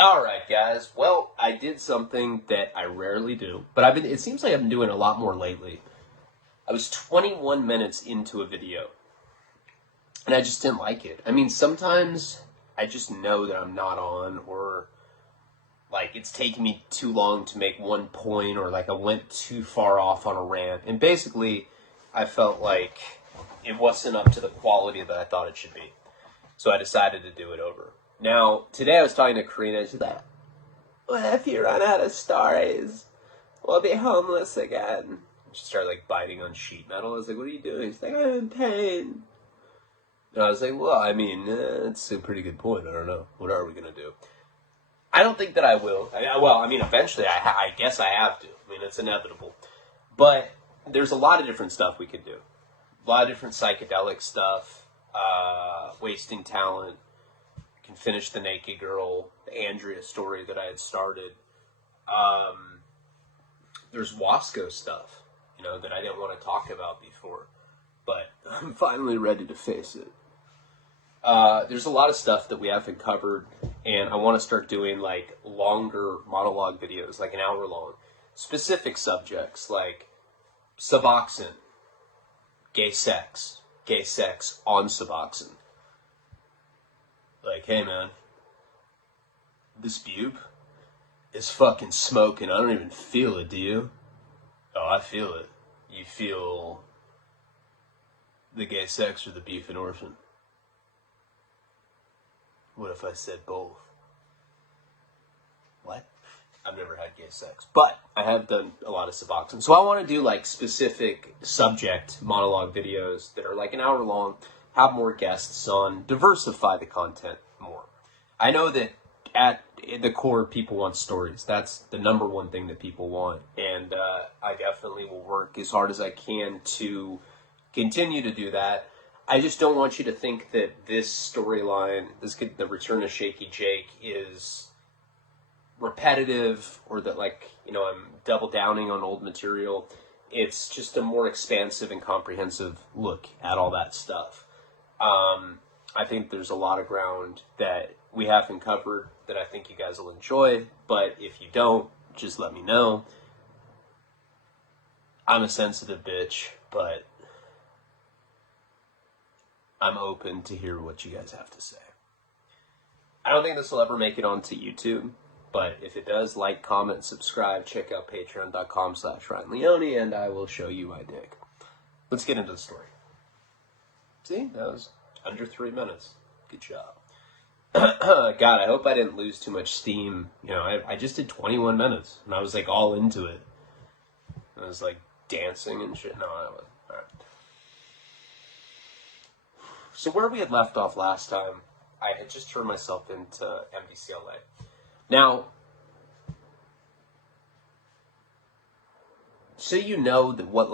Alright guys, well, I did something that I rarely do, but it seems like I've been doing a lot more lately. I was 21 minutes into a video, and I just didn't like it. I mean, sometimes I just know that I'm not on, or like it's taking me too long to make one point, or like I went too far off on a rant, and basically I felt like it wasn't up to the quality that I thought it should be. So I decided to do it over. Now, today I was talking to Karina, and she's like, what if you run out of stories? We'll be homeless again. She started like biting on sheet metal. I was like, what are you doing? She's like, I'm in pain. And I was like, well, I mean, it's a pretty good point. I don't know. What are we going to do? I don't think that I will. Eventually I guess I have to. I mean, it's inevitable. But there's a lot of different stuff we could do. A lot of different psychedelic stuff, wasting talent. Can finish the Naked Girl, the Andrea story that I had started. There's Wasco stuff, that I didn't want to talk about before, but I'm finally ready to face it. There's a lot of stuff that we haven't covered, and I want to start doing like longer monologue videos, like an hour long, specific subjects like Suboxone, gay sex on Suboxone. Like, hey man, this bube is fucking smoking. I don't even feel it, do you? Oh, I feel it. You feel the gay sex or the beef and orphan? What if I said both? What? I've never had gay sex, but I have done a lot of Suboxone. So I want to do like specific subject monologue videos that are like an hour long, have more guests on, diversify the content more. I know that at the core, people want stories. That's the number one thing that people want. And I definitely will work as hard as I can to continue to do that. I just don't want you to think that this storyline, the return of Shaky Jake, is repetitive, or that I'm double downing on old material. It's just a more expansive and comprehensive look at all that stuff. I think there's a lot of ground that we haven't covered that I think you guys will enjoy, but if you don't, just let me know. I'm a sensitive bitch, but I'm open to hear what you guys have to say. I don't think this will ever make it onto YouTube, but if it does, like, comment, subscribe, check out patreon.com/RyanLeone, and I will show you my dick. Let's get into the story. See, that was under 3 minutes. Good job. God, I hope I didn't lose too much steam. I just did 21 minutes, and I was like all into it. I was like dancing and shit. No, I wasn't. All right. So where we had left off last time, I had just turned myself into MDCLA. Now, so you know that what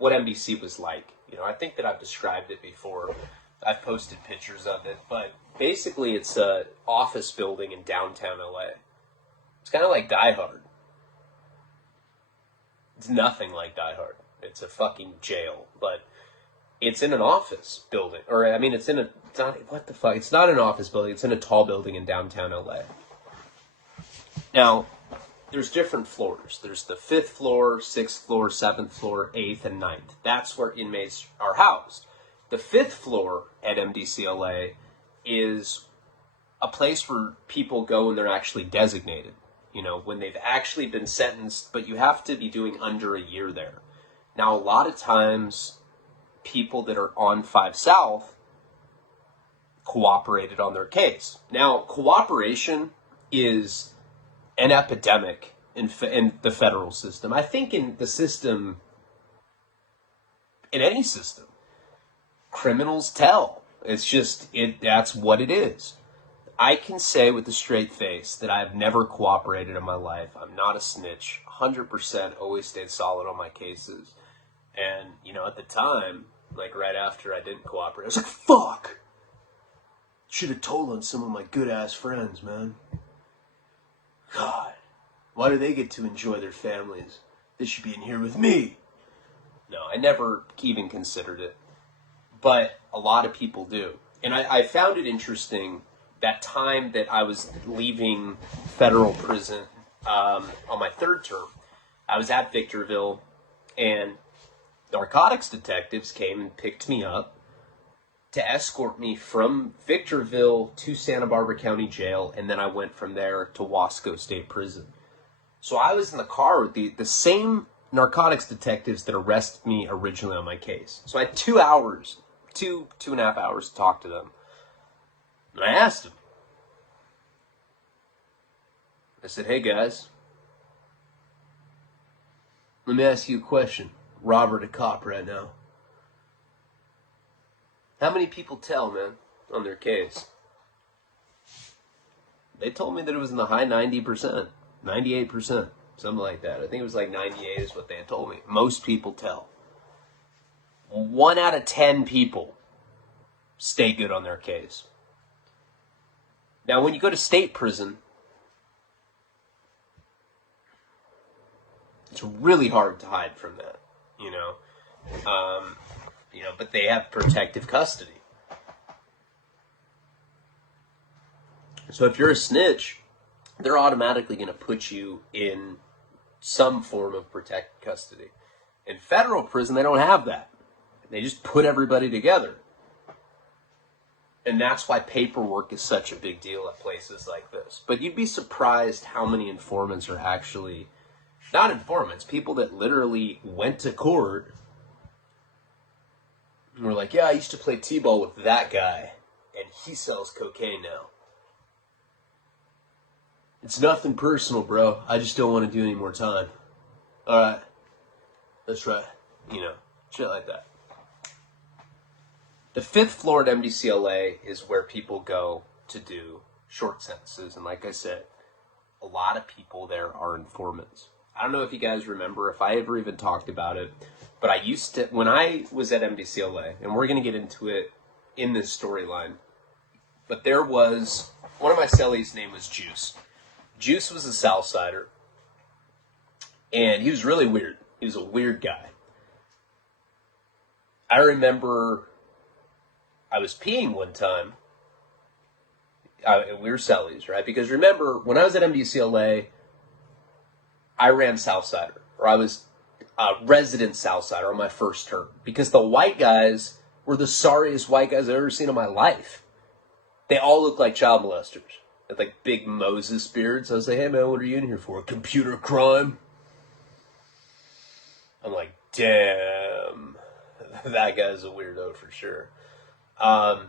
MDC was like. I think that I've described it before. I've posted pictures of it, but basically it's a office building in downtown LA. It's kind of like Die Hard. It's nothing like Die Hard. It's a fucking jail, but it's in an office building. It's not an office building. It's in a tall building in downtown LA. Now, there's different floors. There's the 5th floor, 6th floor, 7th floor, 8th, and 9th. That's where inmates are housed. The 5th floor at MDCLA is a place where people go when they're actually designated. When they've actually been sentenced, but you have to be doing under a year there. Now, a lot of times, people that are on 5 South cooperated on their case. Now, cooperation is an epidemic in the federal system. I think in the system, in any system, criminals tell. It's just, that's what it is. I can say with a straight face that I've never cooperated in my life. I'm not a snitch. 100% always stayed solid on my cases. And, at the time, right after I didn't cooperate, I was like, fuck! Should have told on some of my good-ass friends, man. God, why do they get to enjoy their families? They should be in here with me. No, I never even considered it. But a lot of people do. And I found it interesting that time that I was leaving federal prison on my third term, I was at Victorville, and narcotics detectives came and picked me up to escort me from Victorville to Santa Barbara County Jail, and then I went from there to Wasco State Prison. So I was in the car with the same narcotics detectives that arrested me originally on my case. So I had 2 hours, two and a half hours to talk to them. And I asked them. I said, hey guys, let me ask you a question. Robert, a cop right now. How many people tell, man, on their case? They told me that it was in the high 90%, 98%, something like that. I think it was like 98 is what they had told me. Most people tell. 1 out of 10 people stay good on their case. Now, when you go to state prison, it's really hard to hide from that, you know. But they have protective custody. So if you're a snitch, they're automatically going to put you in some form of protected custody. In federal prison, they don't have that. They just put everybody together. And that's why paperwork is such a big deal at places like this. But you'd be surprised how many informants are actually, not informants, people that literally went to court and were like, yeah, I used to play t-ball with that guy, and he sells cocaine now. It's nothing personal, bro. I just don't want to do any more time. All right. That's right. You know, shit like that. The 5th floor at MDCLA is where people go to do short sentences. And like I said, a lot of people there are informants. I don't know if you guys remember, if I ever even talked about it, but I used to, when I was at MDCLA, and we're going to get into it in this storyline, but there was, one of my cellies' name was Juice. Juice was a Southsider, and he was really weird. He was a weird guy. I remember I was peeing one time. We were cellies, right? Because remember, when I was at MDCLA, I ran Southsider, or I was a resident Southsider on my first term. Because the white guys were the sorriest white guys I've ever seen in my life. They all looked like child molesters. With like big Moses beards. I was like, hey man, what are you in here for? Computer crime? I'm like, damn. That guy's a weirdo for sure. I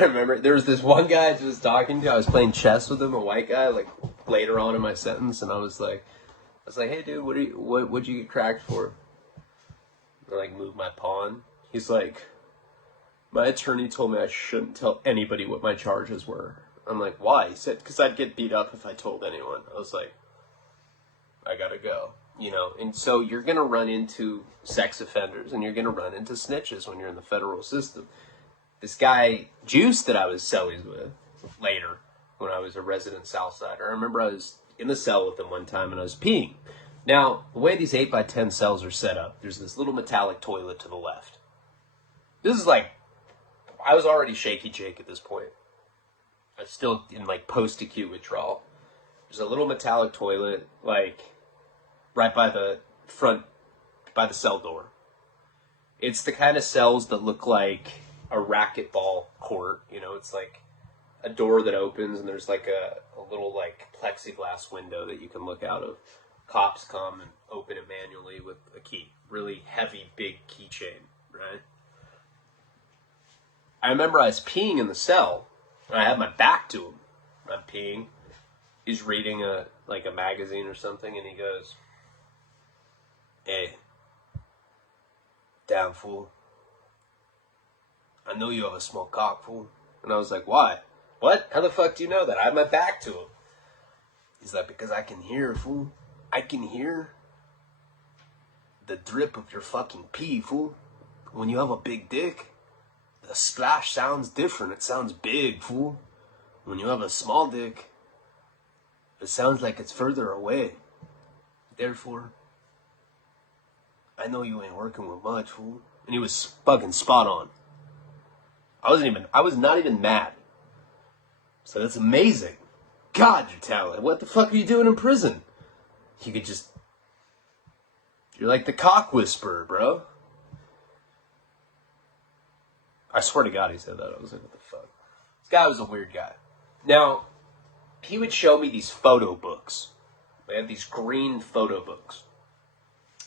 remember there was this one guy I was talking to. I was playing chess with him, a white guy, like later on in my sentence, and I was like, hey dude, what'd you get cracked for? I like moved my pawn. He's like, my attorney told me I shouldn't tell anybody what my charges were. I'm like, why? He said, because I'd get beat up if I told anyone. I was like, I gotta go. You know, and so you're going to run into sex offenders and you're going to run into snitches when you're in the federal system. This guy, Juice, that I was cellies with later when I was a resident Southsider, I remember I was in the cell with him one time and I was peeing. Now, the way these 8x10 cells are set up, there's this little metallic toilet to the left. This is like, I was already Shaky Jake at this point. I was still in like post-acute withdrawal. There's a little metallic toilet, like, right by the front, by the cell door. It's the kind of cells that look like a racquetball court. You know, it's like a door that opens and there's like a little like plexiglass window that you can look out of. Cops come and open it manually with a key. Really heavy, big keychain, right? I remember I was peeing in the cell and I had my back to him. I'm peeing. He's reading a magazine or something and he goes, hey, damn fool. I know you have a small cock, fool. And I was like, why? What? How the fuck do you know that? I have my back to him. He's like, because I can hear, fool. I can hear the drip of your fucking pee, fool. When you have a big dick, the splash sounds different. It sounds big, fool. When you have a small dick, it sounds like it's further away. Therefore, I know you ain't working with much, fool. And he was fucking spot on. I was not even mad. So that's amazing. God, you're talented. What the fuck are you doing in prison? You could just... You're like the cock whisperer, bro. I swear to God he said that. I was like, what the fuck? This guy was a weird guy. Now, he would show me these photo books. They had these green photo books.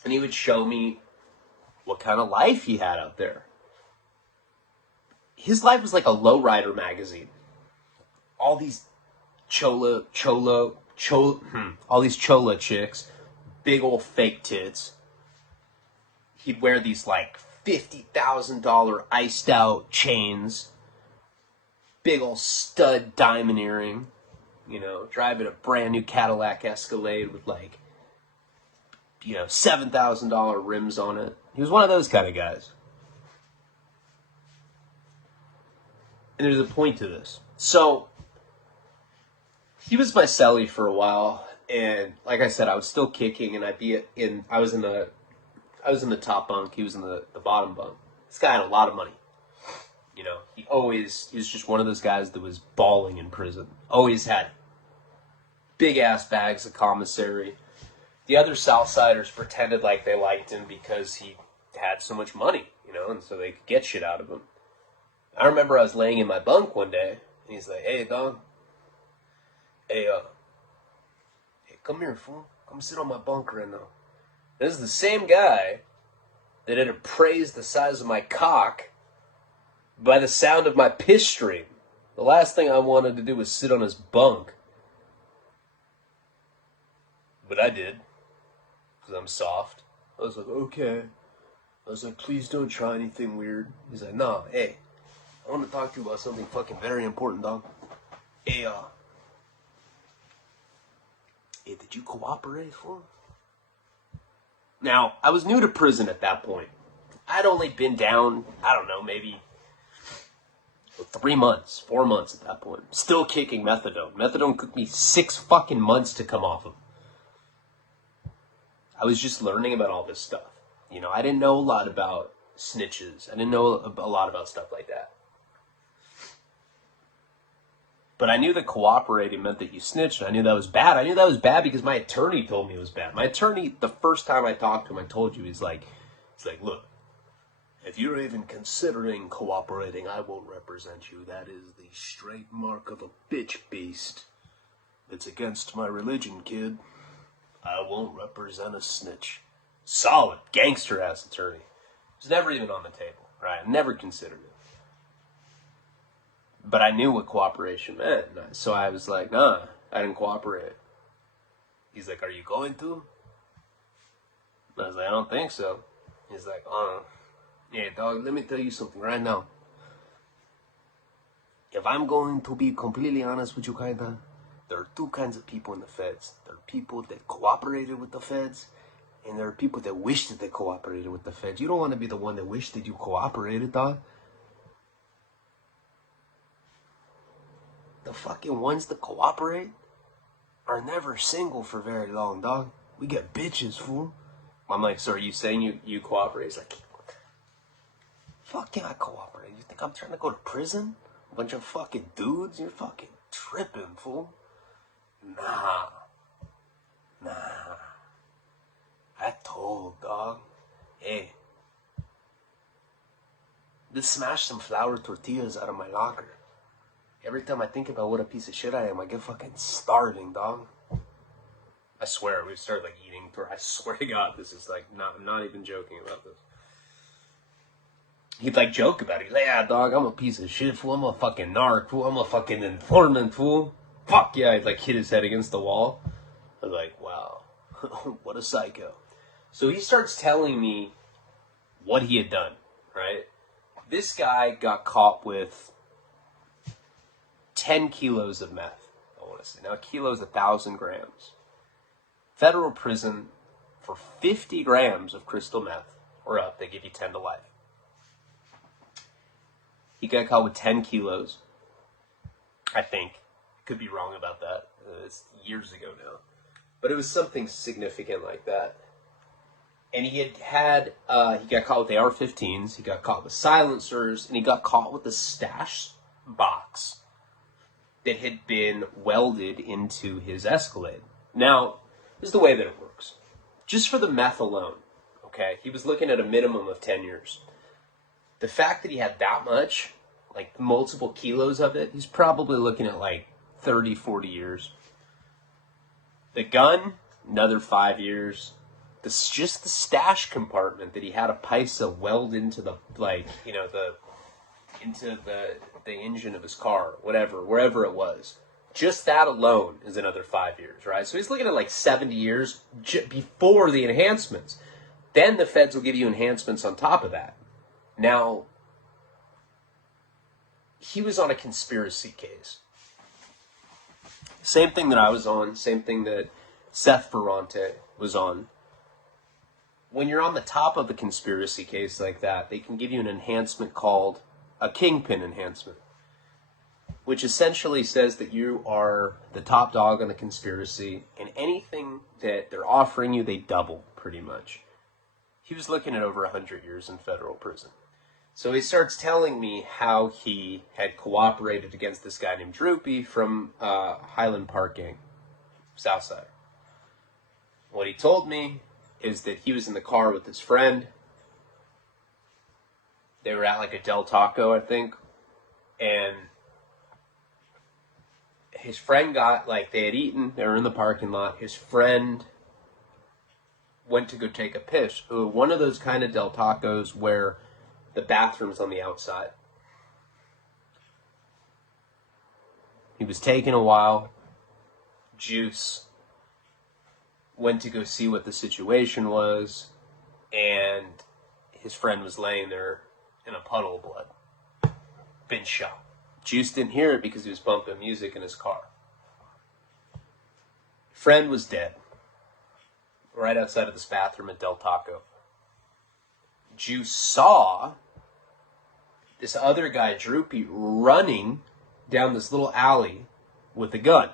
And he would show me what kind of life he had out there. His life was like a lowrider magazine. All these all these chola chicks, big old fake tits. He'd wear these like $50,000 iced out chains, big old stud diamond earring, you know, driving a brand new Cadillac Escalade with like, you know, $7,000 rims on it. He was one of those kind of guys. And there's a point to this. So, he was my cellie for a while, and like I said, I was still kicking, and I was in the top bunk, he was in the bottom bunk. This guy had a lot of money. You know, he was just one of those guys that was balling in prison. Always had big ass bags of commissary. The other Southsiders pretended like they liked him because he had so much money, you know, and so they could get shit out of him. I remember I was laying in my bunk one day, and he's like, hey, dog. Hey, come here, fool. Come sit on my bunk right now. This is the same guy that had appraised the size of my cock by the sound of my piss stream. The last thing I wanted to do was sit on his bunk. But I did. Because I'm soft. I was like, okay. I was like, please don't try anything weird. He's like, nah, hey. I want to talk to you about something fucking very important, dog. Hey, did you cooperate, fool? Now, I was new to prison at that point. I'd only been down, I don't know, maybe 3 months, 4 months at that point. Still kicking methadone. Methadone took me 6 fucking months to come off of. I was just learning about all this stuff. You know, I didn't know a lot about snitches. I didn't know a lot about stuff like that. But I knew that cooperating meant that you snitched, and I knew that was bad. I knew that was bad because my attorney told me it was bad. My attorney, the first time I talked to him, I told you, he's like, look, if you're even considering cooperating, I won't represent you. That is the straight mark of a bitch beast. It's against my religion, kid. I won't represent a snitch. Solid, gangster-ass attorney. It was never even on the table, right? I never considered it. But I knew what cooperation meant, so I was like, nah, I didn't cooperate. He's like, are you going to? And I was like, I don't think so. He's like, yeah, dog, let me tell you something right now. If I'm going to be completely honest with you, kinda, there are 2 kinds of people in the feds. There are people that cooperated with the feds, and there are people that wish that they cooperated with the feds. You don't want to be the one that wished that you cooperated, dog. The fucking ones that cooperate are never single for very long, dog. We get bitches, fool. I'm like, so are you saying you cooperate? He's like, fuck yeah, I cooperate. You think I'm trying to go to prison? A bunch of fucking dudes? You're fucking tripping, fool. Nah. I told, dog. Hey, just smash some flour tortillas out of my locker. Every time I think about what a piece of shit I am, I get fucking starving, dog. I swear, we've started like eating. I swear to God, this is like, I'm not even joking about this. He'd like joke about it. He's like, yeah, dog, I'm a piece of shit, fool. I'm a fucking narc, fool. I'm a fucking informant, fool. Fuck yeah. He'd like hit his head against the wall. I was like, wow, what a psycho. So he starts telling me what he had done, right? This guy got caught with 10 kilos of meth, I want to say. Now, a kilo is 1,000 grams. Federal prison for 50 grams of crystal meth or up, they give you 10 to life. He got caught with 10 kilos, I think. Could be wrong about that. It's years ago now. But it was something significant like that. And he got caught with AR-15s, he got caught with silencers, and he got caught with the stash box that had been welded into his Escalade. Now, this is the way that it works. Just for the meth alone, okay, he was looking at a minimum of 10 years. The fact that he had that much, like multiple kilos of it, he's probably looking at like 30, 40 years. The gun, another 5 years. Just the stash compartment that he had a paisa weld into the, into the engine of his car, wherever it was. Just that alone is another 5 years, right? So he's looking at like 70 years before the enhancements. Then the feds will give you enhancements on top of that. Now, he was on a conspiracy case. Same thing that I was on, same thing that Seth Ferrante was on. When you're on the top of a conspiracy case like that, they can give you an enhancement called a kingpin enhancement, which essentially says that you are the top dog on the conspiracy, and anything that they're offering you, they double, pretty much. He was looking at over 100 years in federal prison. So he starts telling me how he had cooperated against this guy named Droopy from Highland Park gang, Southside. What he told me is that he was in the car with his friend. They were at like a Del Taco, I think. And his friend got, like, they had eaten. They were in the parking lot. His friend went to go take a piss. One of those kind of Del Tacos where the bathroom's on the outside. He was taking a while. Juice went to go see what the situation was, and his friend was laying there in a puddle of blood. Been shot. Juice didn't hear it because he was bumping music in his car. Friend was dead. Right outside of this bathroom at Del Taco. Juice saw this other guy, Droopy, running down this little alley with a gun.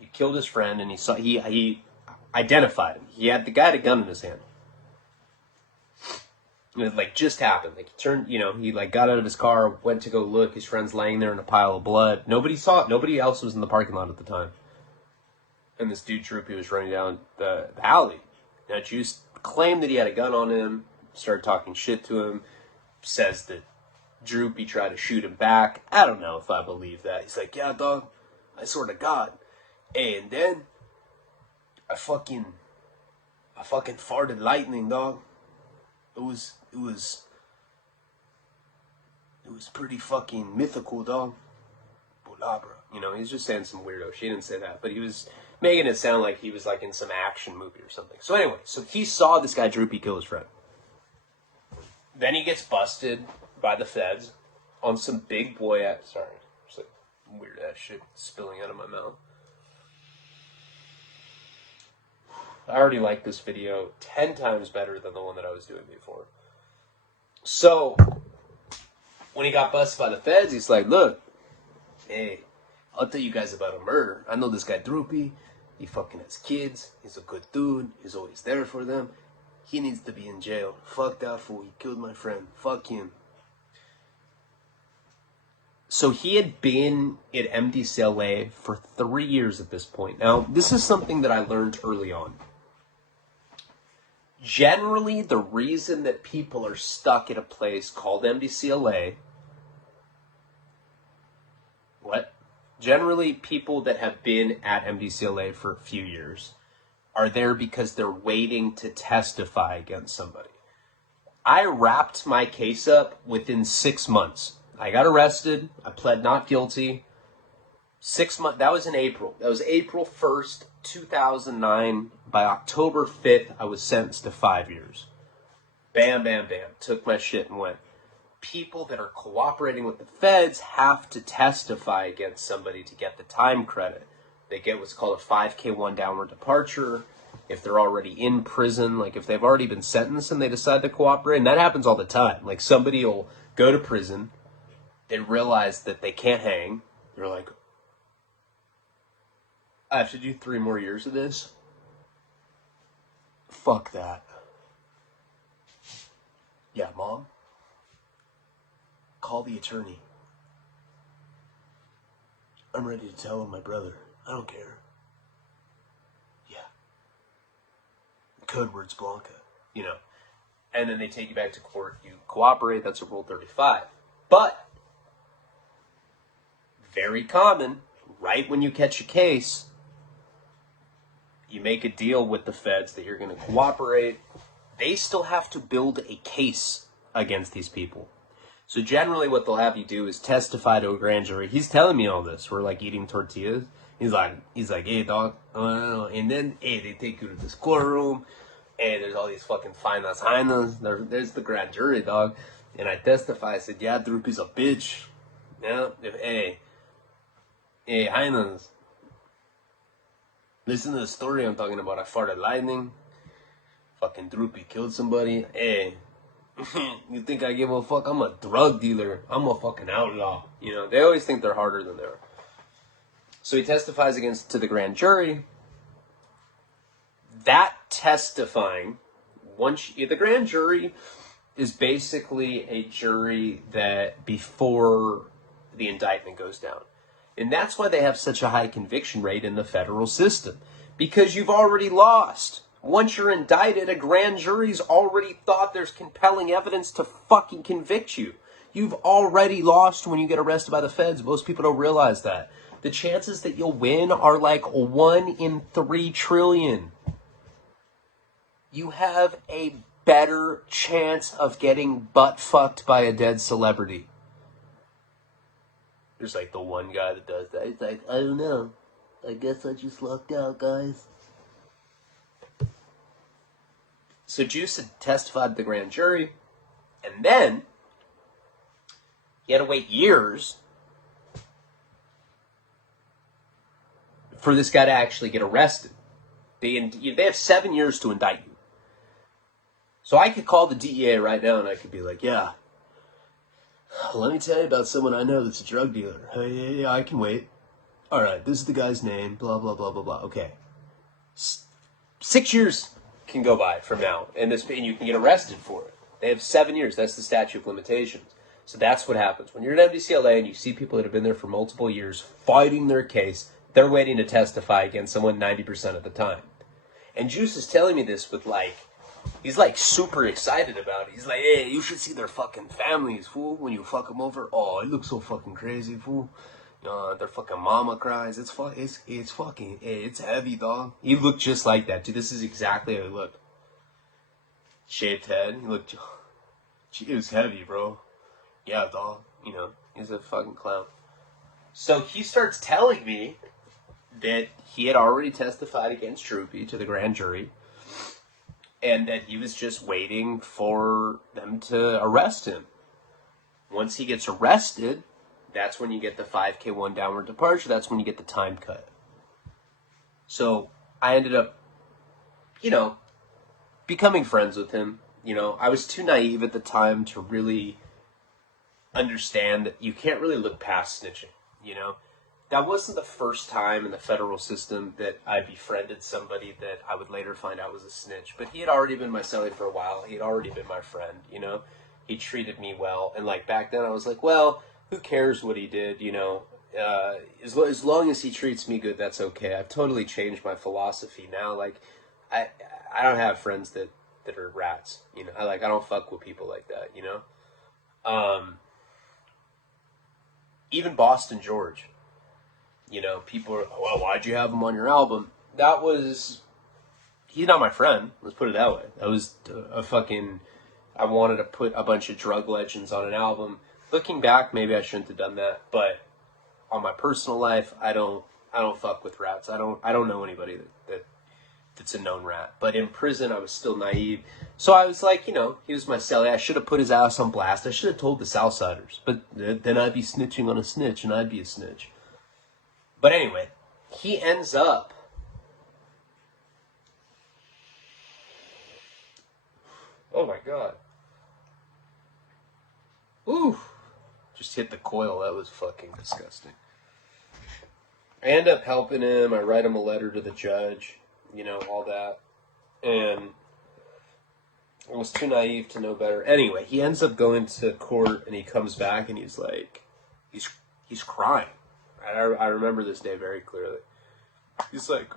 He killed his friend, and he identified him. The guy had a gun in his hand. It like just happened. Like he turned, he like got out of his car, went to go look. His friend's laying there in a pile of blood. Nobody saw it. Nobody else was in the parking lot at the time. And this dude Droopy was running down the alley. Now Juice claimed that he had a gun on him. Started talking shit to him. Says that Droopy tried to shoot him back. I don't know if I believe that. He's like, yeah, dog, I swear to God. And then I fucking farted lightning, dog. It was pretty fucking mythical, dog. Bulabra. He's just saying some weirdo. She didn't say that, but he was making it sound like he was like in some action movie or something. So anyway, he saw this guy Droopy kill his friend. Then he gets busted by the feds on some big boy ass. Sorry, just like weird ass shit spilling out of my mouth. I already like this video 10 times better than the one that I was doing before. So, when he got busted by the feds, he's like, look, hey, I'll tell you guys about a murder. I know this guy Droopy. He fucking has kids. He's a good dude. He's always there for them. He needs to be in jail. Fuck that fool. He killed my friend. Fuck him. So he had been at MDCLA for 3 years at this point. Now, this is something that I learned early on. Generally, the reason that people are stuck at a place called MDCLA... Generally, people that have been at MDCLA for a few years are there because they're waiting to testify against somebody. I wrapped my case up within 6 months. I got arrested. I pled not guilty. 6 months. That was in April. That was April 1st, 2009. By October 5th, I was sentenced to 5 years. Bam, bam, bam. Took my shit and went. People that are cooperating with the feds have to testify against somebody to get the time credit. They get what's called a 5K1 downward departure. If they're already in prison, like if they've already been sentenced and they decide to cooperate, and that happens all the time. Like somebody will go to prison, they realize that they can't hang. They're like, I have to do 3 more years of this? Fuck that. Yeah, Mom? Call the attorney. I'm ready to tell on my brother. I don't care. Yeah. Code words Blanca. You know. And then they take you back to court. You cooperate. That's a Rule 35. But, very common, right when you catch a case, you make a deal with the feds that you're going to cooperate. They still have to build a case against these people. So generally what they'll have you do is testify to a grand jury. He's telling me all this. We're like eating tortillas. He's like, hey, dog. And then, hey, they take you to this courtroom. Hey, there's all these fucking finas, hainas. There's the grand jury, dog. And I testify. I said, yeah, Drupi's a bitch. Yeah, hey, hainas. Listen to the story I'm talking about. I farted lightning. Fucking Droopy killed somebody. Hey, you think I give a fuck? I'm a drug dealer. I'm a fucking outlaw. You know, they always think they're harder than they are. So he testifies to the grand jury. That testifying, the grand jury is basically a jury that before the indictment goes down. And that's why they have such a high conviction rate in the federal system. Because you've already lost. Once you're indicted, a grand jury's already thought there's compelling evidence to fucking convict you. You've already lost when you get arrested by the feds. Most people don't realize that. The chances that you'll win are like 1 in 3 trillion. You have a better chance of getting butt fucked by a dead celebrity. There's like the one guy that does that. He's like, I don't know. I guess I just lucked out, guys. So Juice had testified to the grand jury, and then he had to wait years for this guy to actually get arrested. They have 7 years to indict you. So I could call the DEA right now and I could be like, yeah, let me tell you about someone I know that's a drug dealer. Yeah, I can wait. All right, this is the guy's name, blah, blah, blah, blah, blah. Okay. 6 years can go by from now, and you can get arrested for it. They have 7 years. That's the statute of limitations. So that's what happens. When you're at MDCLA and you see people that have been there for multiple years fighting their case, they're waiting to testify against someone 90% of the time. And Juice is telling me this with he's super excited about it. He's like, hey, you should see their fucking families, fool, when you fuck them over. Oh, it looks so fucking crazy, fool. Their fucking mama cries. It's fucking, hey, it's heavy, dog. He looked just like that, dude. This is exactly how he looked. Shaved head. He looked, it was heavy, bro. Yeah, dog. He's a fucking clown. So he starts telling me that he had already testified against Droopy to the grand jury, and that he was just waiting for them to arrest him. Once he gets arrested, that's when you get the 5K1 downward departure. That's when you get the time cut. So I ended up, becoming friends with him. I was too naive at the time to really understand that you can't really look past snitching, That wasn't the first time in the federal system that I befriended somebody that I would later find out was a snitch. But he had already been my cellie for a while. He had already been my friend, He treated me well. And back then I was like, well, who cares what he did, as long as he treats me good, that's okay. I've totally changed my philosophy now. I don't have friends that are rats, I don't fuck with people like that, Even Boston George, people are, well, why'd you have him on your album? He's not my friend, let's put it that way. That was I wanted to put a bunch of drug legends on an album. Looking back, maybe I shouldn't have done that, but on my personal life, I don't fuck with rats. I don't know anybody that's a known rat. But in prison, I was still naive. So I was like, he was my cellie. I should have put his ass on blast. I should have told the Southsiders. But then I'd be snitching on a snitch, and I'd be a snitch. But anyway, he ends up oh my god. Ooh. Just hit the coil. That was fucking disgusting. I end up helping him. I write him a letter to the judge, all that. And I was too naive to know better. Anyway, he ends up going to court, and he comes back, and he's like, he's crying. I remember this day very clearly. He's looking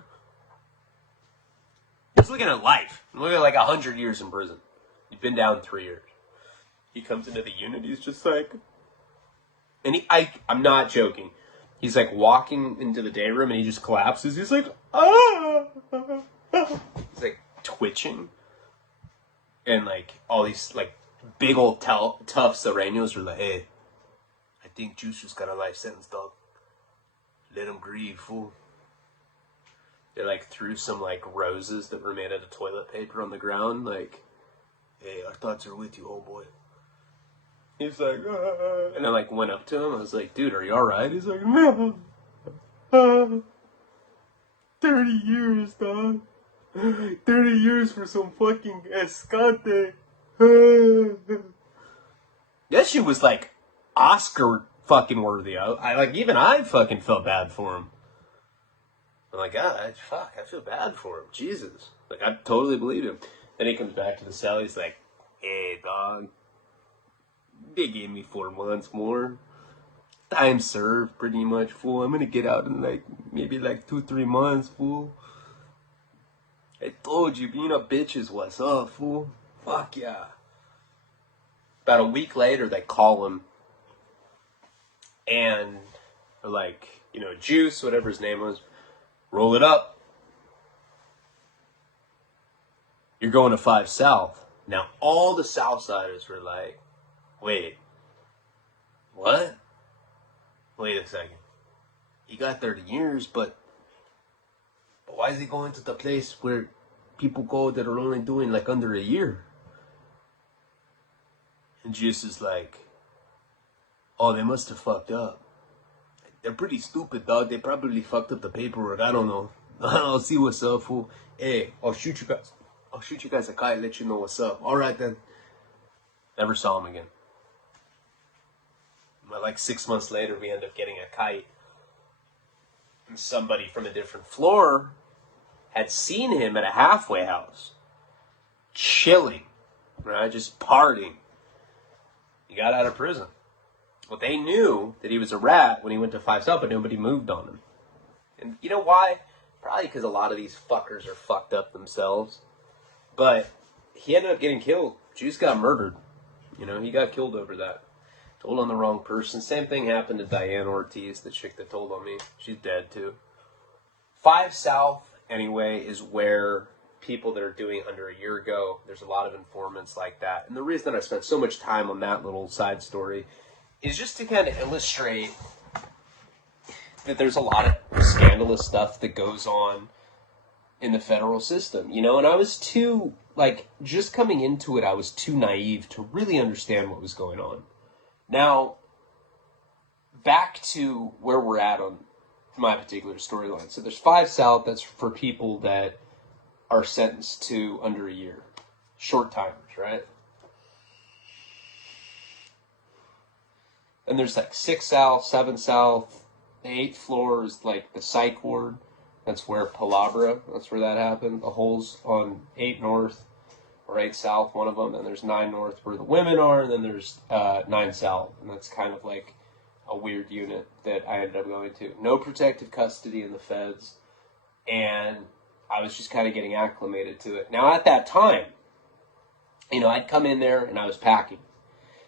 at life. Looking at like 100 years in prison. He'd been down 3 years. He comes into the unit, he's just like... And I'm not joking. He's like walking into the day room and he just collapses. He's like, ah! He's like twitching. And like all these like big old tough Serenios were like, hey, I think Juice just got a life sentence, dog. Let him grieve, fool. They like threw some like roses that were made out of toilet paper on the ground, like, hey, our thoughts are with you, old boy. He's like, ah. And I like went up to him. I was like, dude, are you alright? He's like, no. 30 years, dog. 30 years for some fucking escante. That shit was like Oscar fucking worthy. Even I fucking felt bad for him. I'm like, God, I feel bad for him. Jesus. Like, I totally believe him. Then he comes back to the cell. He's like, hey, dog. They gave me 4 months more. Time served, pretty much, fool. I'm gonna get out in like, maybe like 2-3 months, fool. I told you, being a bitch is what's up, fool. Fuck yeah. About a week later, they call him. And they're like, Juice, whatever his name was, roll it up. You're going to 5 South. Now, all the Southsiders were like, wait, what? Wait a second. He got 30 years, but why is he going to the place where people go that are only doing like under a year? And Juice is like, oh, they must have fucked up. They're pretty stupid, dog. They probably fucked up the paperwork. I don't know. I'll see what's up, fool. Hey, I'll shoot you guys a kite and let you know what's up. All right, then. Never saw him again. Like 6 months later, we end up getting a kite. And somebody from a different floor had seen him at a halfway house. Chilling. Right? Just partying. He got out of prison. Well, they knew that he was a rat when he went to 5 South, but nobody moved on him. And you know why? Probably because a lot of these fuckers are fucked up themselves. But he ended up getting killed. Juice got murdered. He got killed over that. Told on the wrong person. Same thing happened to Diane Ortiz, the chick that told on me. She's dead too. 5 South, anyway, is where people that are doing under a year go, there's a lot of informants like that. And the reason I spent so much time on that little side story is just to kind of illustrate that there's a lot of scandalous stuff that goes on in the federal system, and I was too, just coming into it, I was too naive to really understand what was going on. Now, back to where we're at on my particular storyline. So there's 5 South, that's for people that are sentenced to under a year. Short timers, right? And there's 6 South, 7 South, the 8th floor is like the psych ward. That's where Palabra, that's where that happened. The holes on 8 North or 8 South, one of them. And there's 9 North where the women are. And then there's 9 South. And that's kind of like a weird unit that I ended up going to. No protective custody in the feds. And I was just kind of getting acclimated to it. Now, at that time, I'd come in there and I was packing.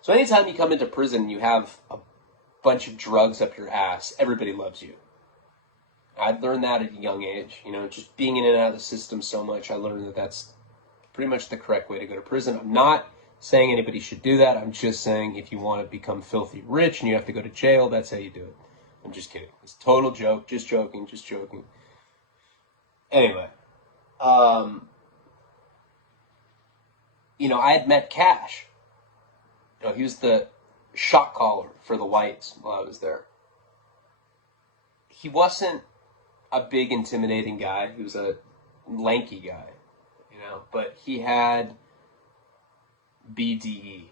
So anytime you come into prison, you have a bunch of drugs up your ass. Everybody loves you. I learned that at a young age, just being in and out of the system so much, I learned that that's pretty much the correct way to go to prison. I'm not saying anybody should do that. I'm just saying if you want to become filthy rich and you have to go to jail, that's how you do it. I'm just kidding. It's a total joke. Just joking. Anyway, I had met Cash. He was the shot caller for the Whites while I was there. He wasn't a big, intimidating guy. He was a lanky guy, but he had BDE,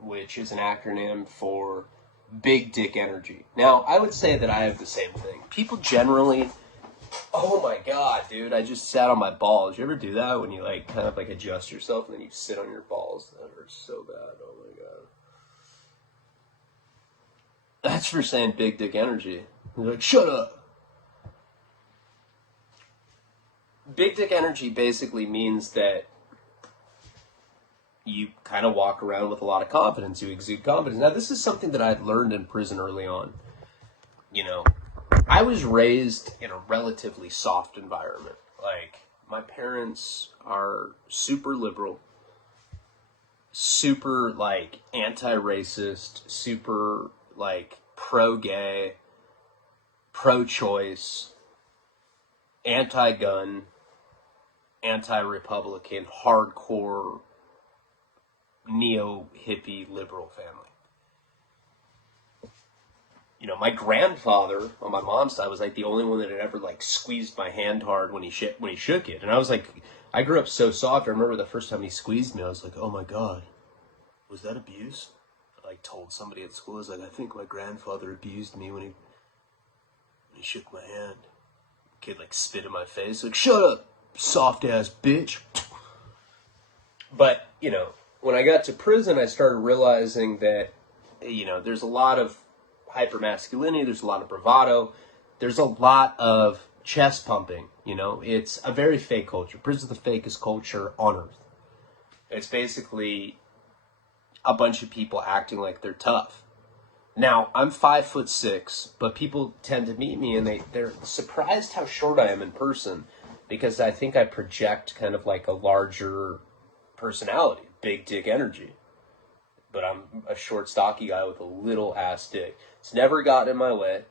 which is an acronym for Big Dick Energy. Now, I would say that I have the same thing. People generally, oh my God, dude, I just sat on my balls. You ever do that when you kind of adjust yourself and then you sit on your balls? That hurts so bad. Oh my God. That's for saying Big Dick Energy. He's like, shut up. Big dick energy basically means that you kind of walk around with a lot of confidence. You exude confidence. Now, this is something that I'd learned in prison early on. You know, I was raised in a relatively soft environment. Like, my parents are super liberal, super, like, anti-racist, super, like, pro-gay, pro-choice, anti-gun, anti-Republican, hardcore, neo-hippie liberal family. You know, my grandfather on my mom's side was like the only one that had ever like squeezed my hand hard when he shook it. And I was like, I grew up so soft. I remember the first time he squeezed me, I was like, oh my God, was that abuse? I like told somebody at school, I was like, I think my grandfather abused me when he shook my hand. The kid like spit in my face, like, shut up, soft ass bitch. But, you know, when I got to prison, I started realizing that, you know, there's a lot of hypermasculinity, there's a lot of bravado, there's a lot of chest pumping, you know. It's a very fake culture. Prison's the fakest culture on earth. It's basically a bunch of people acting like they're tough. Now, I'm 5'6", but people tend to meet me and they're surprised how short I am in person, because I think I project kind of like a larger personality, big dick energy. But I'm a short, stocky guy with a little ass dick. It's never gotten in my way.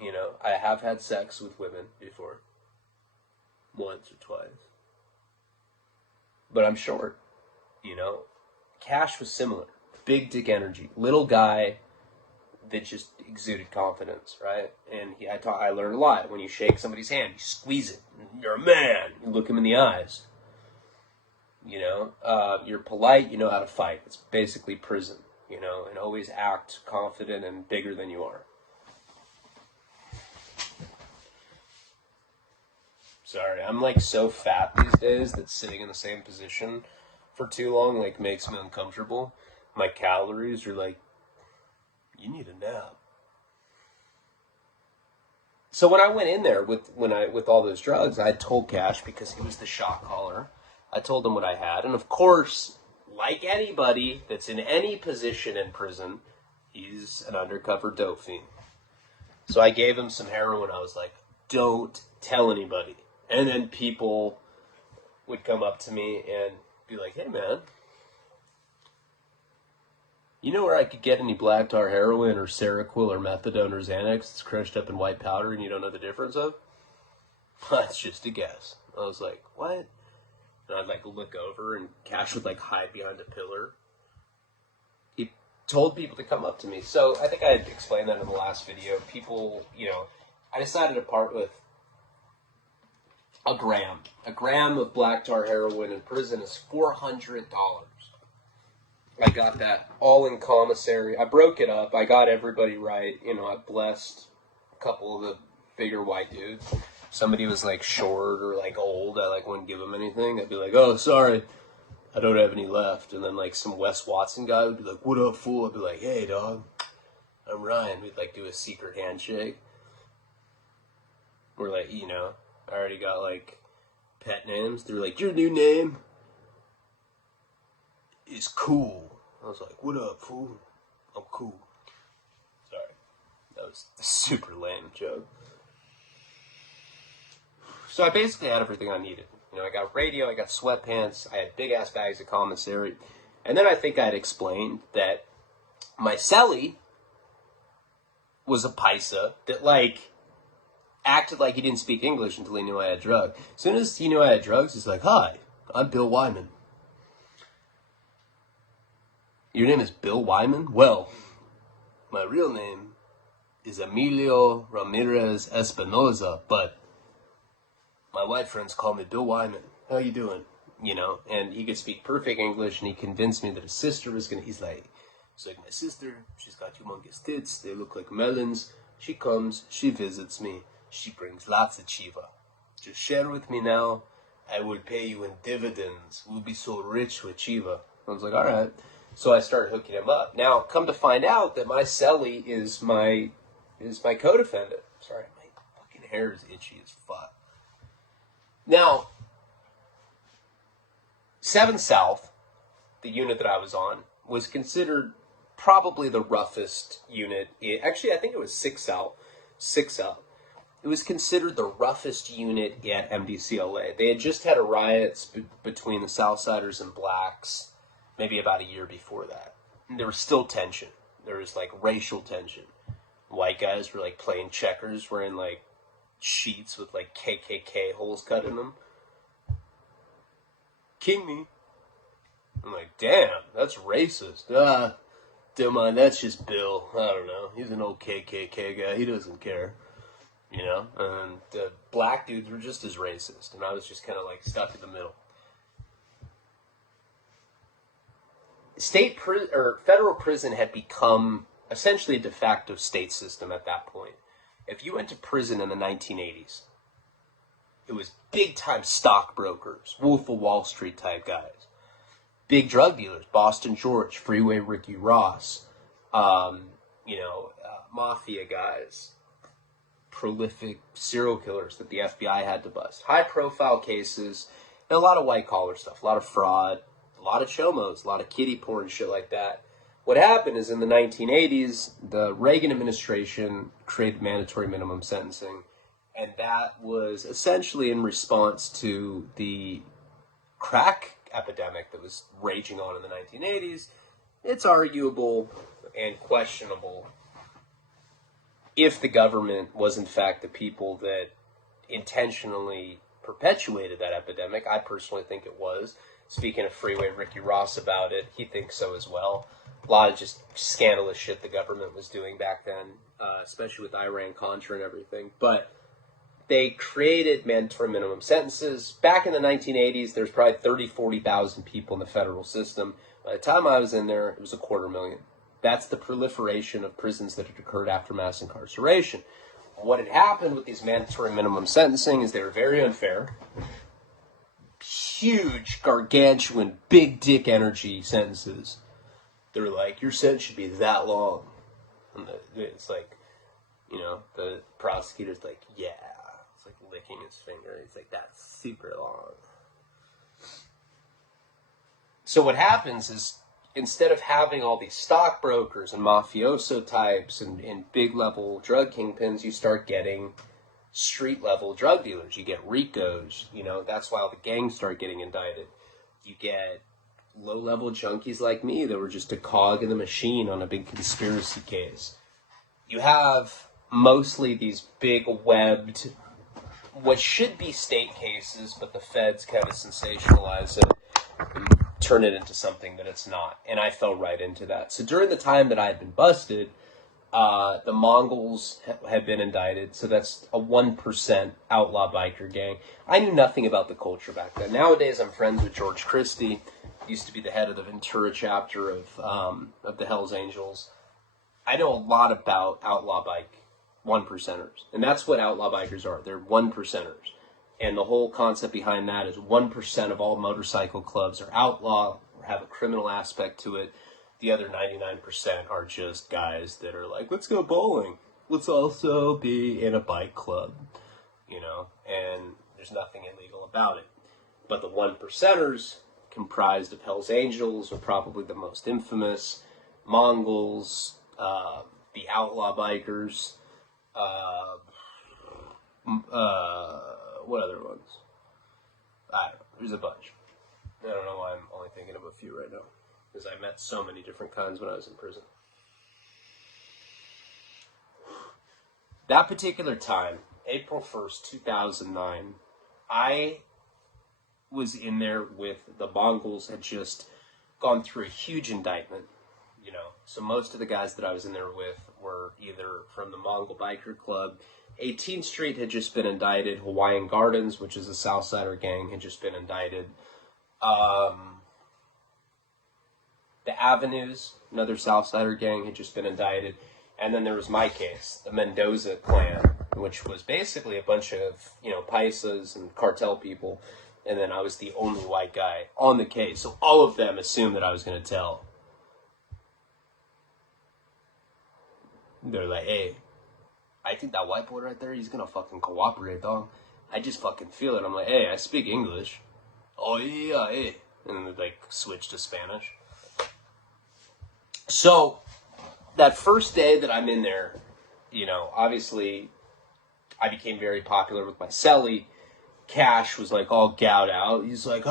You know, I have had sex with women before. Once or twice. But I'm short. You know, Cash was similar. Big dick energy. Little guy that just exuded confidence, right? And I learned a lot. When you shake somebody's hand, you squeeze it. You're a man. You look him in the eyes. You know, you're polite, you know how to fight. It's basically prison, you know, and always act confident and bigger than you are. Sorry, I'm like so fat these days that sitting in the same position for too long like makes me uncomfortable. My calories are like, you need a nap. So when I went in there with all those drugs, I told Cash, because he was the shot caller, I told him what I had. And of course, like anybody that's in any position in prison, he's an undercover dope fiend. So I gave him some heroin. I was like, don't tell anybody. And then people would come up to me and be like, hey man, you know where I could get any black tar heroin or Seroquel or methadone or Xanax that's crushed up in white powder and you don't know the difference of? That's just a guess. I was like, what? And I'd like look over and Cash would like hide behind a pillar. He told people to come up to me. So I think I had explained that in the last video. People, you know, I decided to part with a gram. A gram of black tar heroin in prison is $400. I got that all in commissary. I broke it up. I got everybody right. You know, I blessed a couple of the bigger white dudes. Somebody was like short or like old, I like wouldn't give them anything. I'd be like, oh, sorry, I don't have any left. And then like some Wes Watson guy would be like, what up, fool? I'd be like, hey, dog, I'm Ryan. We'd like do a secret handshake. We're like, you know, I already got like pet names. They were like, your new name is Cool. I was like, what up, fool? I'm cool. Sorry, that was a super lame joke. So I basically had everything I needed. You know, I got radio, I got sweatpants, I had big-ass bags of commissary. And then I think I had explained that my cellie was a paisa that, like, acted like he didn't speak English until he knew I had drugs. As soon as he knew I had drugs, he's like, hi, I'm Bill Wyman. Your name is Bill Wyman? Well, my real name is Emilio Ramirez Espinoza, but my white friends call me Bill Wyman. How you doing? You know, and he could speak perfect English, and he convinced me that his sister was gonna. He's like, my sister, she's got humongous tits. They look like melons. She comes, she visits me. She brings lots of chiva. Just share with me now. I will pay you in dividends. We'll be so rich with chiva. I was like, all right. So I started hooking him up. Now, come to find out that my cellie is my is my co-defendant. Sorry, my fucking hair is itchy as fuck. Now, 7 South, the unit that I was on, was considered probably the roughest unit. Actually, I think it was 6 South. 6 South. It was considered the roughest unit at MDCLA. They had just had a riot between the Southsiders and blacks, maybe about a year before that. And there was still tension. There was, like, racial tension. White guys were, like, playing checkers, wearing, like, sheets with, like, KKK holes cut in them. King me. I'm like, damn, that's racist. Don't mind, that's just Bill. I don't know. He's an old KKK guy. He doesn't care. You know? And the black dudes were just as racist. And I was just kind of, like, stuck in the middle. Federal prison had become essentially a de facto state system at that point. If you went to prison in the 1980s, it was big-time stockbrokers, Wolf of Wall Street type guys. Big drug dealers, Boston George, Freeway Ricky Ross, mafia guys, prolific serial killers that the FBI had to bust. High-profile cases, and a lot of white-collar stuff, a lot of fraud, a lot of chomos, a lot of kiddie porn, shit like that. What happened is in the 1980s, the Reagan administration created mandatory minimum sentencing, and that was essentially in response to the crack epidemic that was raging on in the 1980s. It's arguable and questionable if the government was in fact the people that intentionally perpetuated that epidemic. I personally think it was. Speaking of Freeway Ricky Ross about it, he thinks so as well. A lot of just scandalous shit the government was doing back then, especially with Iran-Contra and everything. But they created mandatory minimum sentences. Back in the 1980s, there was probably 30,000, 40,000 people in the federal system. By the time I was in there, it was 250,000. That's the proliferation of prisons that had occurred after mass incarceration. What had happened with these mandatory minimum sentencing is they were very unfair. Huge, gargantuan, big dick energy sentences. They were like, your sentence should be that long. And it's like, the prosecutor's like, yeah. It's like licking his finger. He's like, that's super long. So what happens is, instead of having all these stockbrokers and mafioso types and big level drug kingpins, you start getting street level drug dealers. You get Ricos. That's why all the gangs start getting indicted. You get low level junkies like me that were just a cog in the machine on a big conspiracy case. You have mostly these big webbed, what should be state cases, but the feds kind of sensationalize it and turn it into something that it's not. And I fell right into that. So during the time that I had been busted, the Mongols had been indicted. So that's a 1% outlaw biker gang. I knew nothing about the culture back then. Nowadays, I'm friends with George Christie. Used to be the head of the Ventura chapter of the Hells Angels. I know a lot about outlaw bike 1%ers. And that's what outlaw bikers are. They're 1%ers. And the whole concept behind that is 1% of all motorcycle clubs are outlaw or have a criminal aspect to it. The other 99% are just guys that are like, let's go bowling. Let's also be in a bike club, and there's nothing illegal about it. But the 1%ers, comprised of Hells Angels, are probably the most infamous. Mongols, the outlaw bikers, what other ones? I don't know. There's a bunch. I don't know why I'm only thinking of a few right now, because I met so many different kinds when I was in prison. That particular time, April 1st, 2009, I was in there with the Mongols, had just gone through a huge indictment, So most of the guys that I was in there with were either from the Mongol Biker Club. 18th Street had just been indicted. Hawaiian Gardens, which is a Southsider gang, had just been indicted. The Avenues, another Southsider gang, had just been indicted. And then there was my case, the Mendoza clan, which was basically a bunch of, paisas and cartel people. And then I was the only white guy on the case. So all of them assumed that I was going to tell. They're like, hey, I think that white boy right there, he's gonna fucking cooperate, dog. I just fucking feel it. I'm like, hey, I speak English. Oh, yeah, hey. And then they, like, switch to Spanish. So, that first day that I'm in there, you know, obviously, I became very popular with my celly. Cash was, like, all gout out. He's like,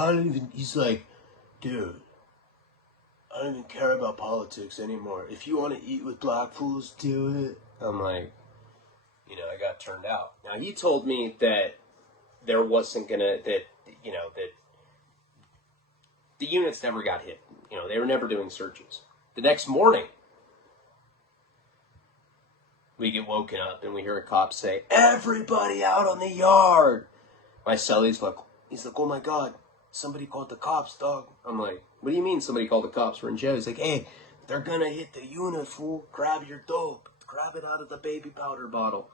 dude, I don't even care about politics anymore. If you want to eat with black fools, do it. I'm like, you know, I got turned out. Now, he told me that there wasn't gonna, that the units never got hit. You know, they were never doing searches. The next morning, we get woken up and we hear a cop say, everybody out on the yard. My celly's like, oh my God, somebody called the cops, dog. I'm like, what do you mean somebody called the cops? We're in jail. He's like, hey, they're gonna hit the unit, fool. Grab your dope. Grab it out of the baby powder bottle.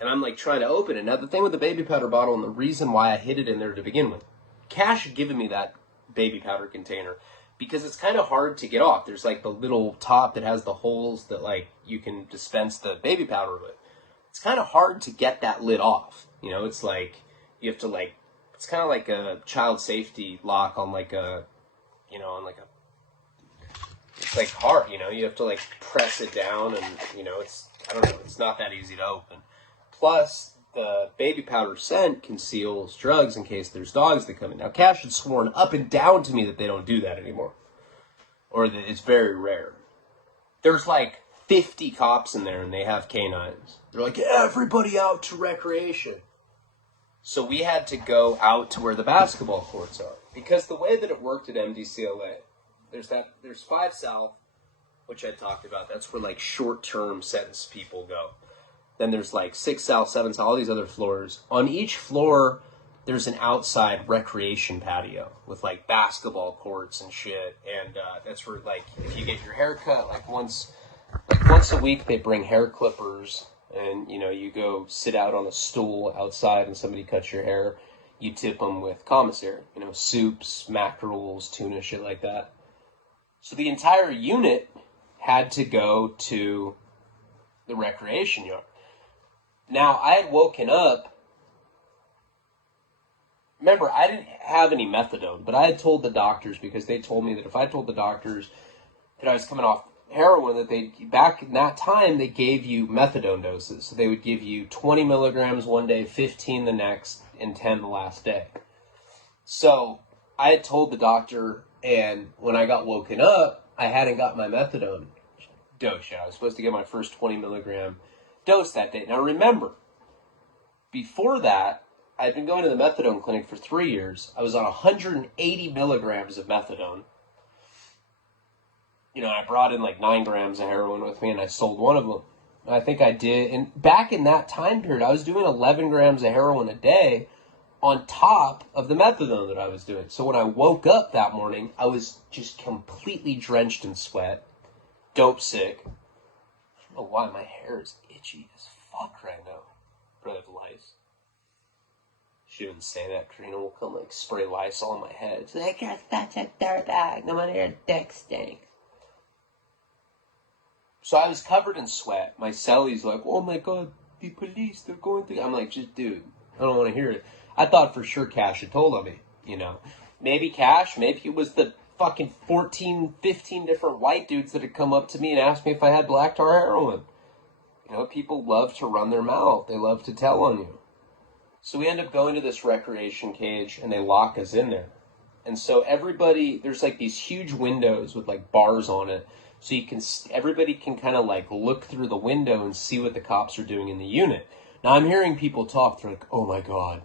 And I'm like trying to open it. Now the thing with the baby powder bottle, and the reason why I hid it in there to begin with, Cash had given me that baby powder container because it's kind of hard to get off. There's like the little top that has the holes that like you can dispense the baby powder with. It's kind of hard to get that lid off. You know, it's like you have to like, it's kind of like a child safety lock on like a, you know, on like a, it's like hard, you know, you have to like press it down and, you know, it's, I don't know, it's not that easy to open. Plus, the baby powder scent conceals drugs in case there's dogs that come in. Now, Cash had sworn up and down to me that they don't do that anymore. Or that it's very rare. There's like 50 cops in there and they have canines. They're like, everybody out to recreation. So we had to go out to where the basketball courts are. Because the way that it worked at MDCLA, there's 5 South, which I talked about. That's where like short-term sentence people go. Then there's like 6 South, 7 South, all these other floors. On each floor, there's an outside recreation patio with like basketball courts and shit. And that's where like if you get your hair cut, like once a week they bring hair clippers and you know you go sit out on a stool outside and somebody cuts your hair. You tip them with commissary, you know, soups, mackerels, tuna, shit like that. So the entire unit had to go to the recreation yard. Now, I had woken up. Remember, I didn't have any methadone, but I had told the doctors, because they told me that if I told the doctors that I was coming off heroin, that back in that time, they gave you methadone doses. So they would give you 20 milligrams one day, 15 the next, and 10 the last day. So I had told the doctor, and when I got woken up, I hadn't got my methadone dose yet. I was supposed to get my first 20 milligram dose that day. Now remember, before that, I'd been going to the methadone clinic for 3 years. I was on 180 milligrams of methadone. You know, I brought in like 9 grams of heroin with me and I sold one of them. I think I did. And back in that time period, I was doing 11 grams of heroin a day on top of the methadone that I was doing. So when I woke up that morning, I was just completely drenched in sweat, dope sick. I don't know why my hair is itchy as fuck right now. Probably have lice. Shouldn't say that. Karina will come like spray Lysol on my head. It's like, you're such a dirtbag. No wonder your dick stinks. So I was covered in sweat. My celly's like, oh my God, the police, they're going to... I'm like, just dude, I don't want to hear it. I thought for sure Cash had told on me, you know. Maybe Cash, maybe it was the fucking 14, 15 different white dudes that had come up to me and asked me if I had black tar heroin. You know, people love to run their mouth. They love to tell on you. So we end up going to this recreation cage, and they lock us in there. And so everybody, there's like these huge windows with like bars on it. So you can, everybody can kind of like look through the window and see what the cops are doing in the unit. Now I'm hearing people talk. They're like, oh my God,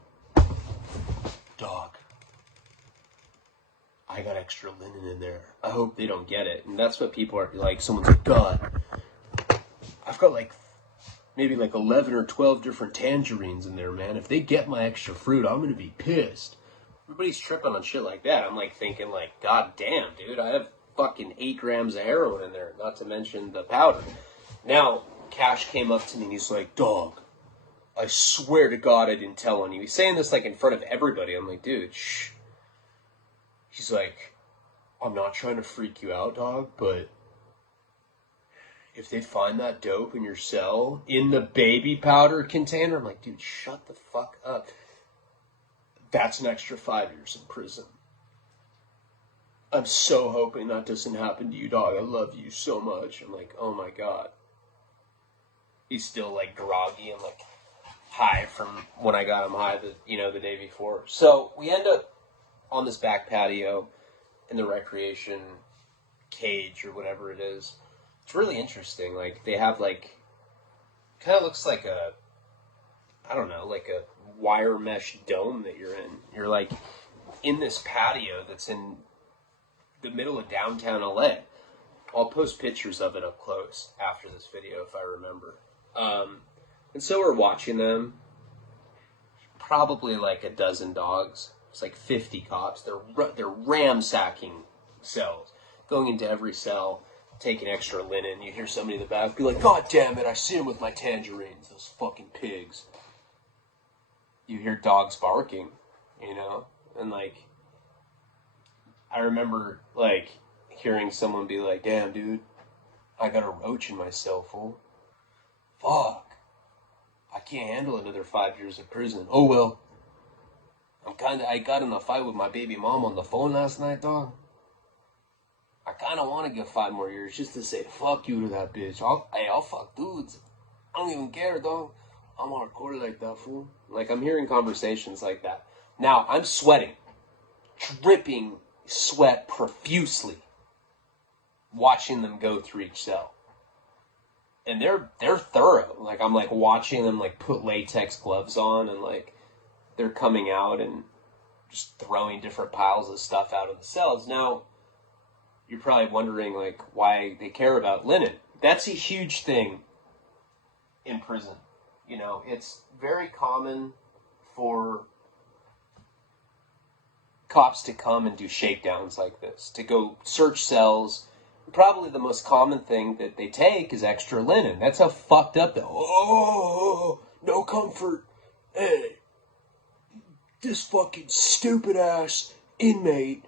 dog, I got extra linen in there. I hope they don't get it. And that's what people are like. Someone's like, God, I've got like maybe like 11 or 12 different tangerines in there, man. If they get my extra fruit, I'm going to be pissed. Everybody's tripping on shit like that. I'm like thinking like, God damn, dude, I have fucking 8 grams of heroin in there, not to mention the powder. Now, Cash came up to me and he's like, dog, I swear to God I didn't tell on you. He's saying this like in front of everybody. I'm like, dude, shh. He's like, I'm not trying to freak you out, dog, but if they find that dope in your cell in the baby powder container, I'm like, dude, shut the fuck up. That's an extra 5 years in prison. I'm so hoping that doesn't happen to you, dog. I love you so much. I'm like, oh my God. He's still like groggy and like high from when I got him high the day before. So we end up on this back patio in the recreation cage or whatever it is. It's really interesting. Like they have like, kind of looks like a, I don't know, like a wire mesh dome that you're in. You're like in this patio that's in the middle of downtown LA. I'll post pictures of it up close after this video if I remember. And so we're watching them. Probably like a dozen dogs. It's like 50 cops. They're ransacking cells, going into every cell, taking extra linen. You hear somebody in the back be like, God damn it, I see them with my tangerines, those fucking pigs. You hear dogs barking, and like, I remember like hearing someone be like, damn dude, I got a roach in my cell, fool. Fuck. I can't handle another 5 years in prison. Oh well. I got in a fight with my baby mom on the phone last night, dog. I kind of want to get 5 more years just to say fuck you to that bitch. I'll fuck dudes. I don't even care, dog. I'm hardcore like that, fool. Like, I'm hearing conversations like that. Now, I'm sweating. Dripping sweat profusely. Watching them go through each cell. And they're thorough. Like, I'm like watching them like put latex gloves on and like they're coming out and just throwing different piles of stuff out of the cells. Now, you're probably wondering like why they care about linen. That's a huge thing in prison. It's very common for cops to come and do shakedowns like this, to go search cells. Probably the most common thing that they take is extra linen. That's how fucked up no comfort. Hey, this fucking stupid ass inmate